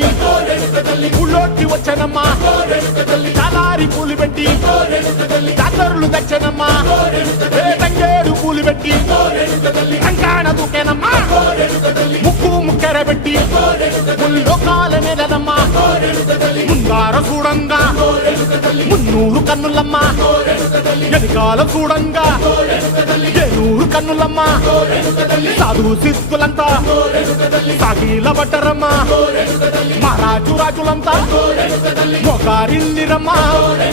పెట్టి ఊళ్ళోకి వచ్చానమ్మా చాలారి పూలు పెట్టి జాతరులు తెచ్చానమ్మా తంగేడు పూలు పెట్టి కంకాణ దూకేనమ్మా ముక్కు ముక్కెర పెట్టి ముల్లోకాల నెలనమ్మా ముందార చూడంగా మున్నూరు కన్నులమ్మా వెనకాల చూడంగా ఏనూరు కన్నులమ్మా సాధువు సిద్ధులంతా సాగిల బట్టరమ్మా మహారాజు రాజులంతా మొగారిల్లిరమ్మా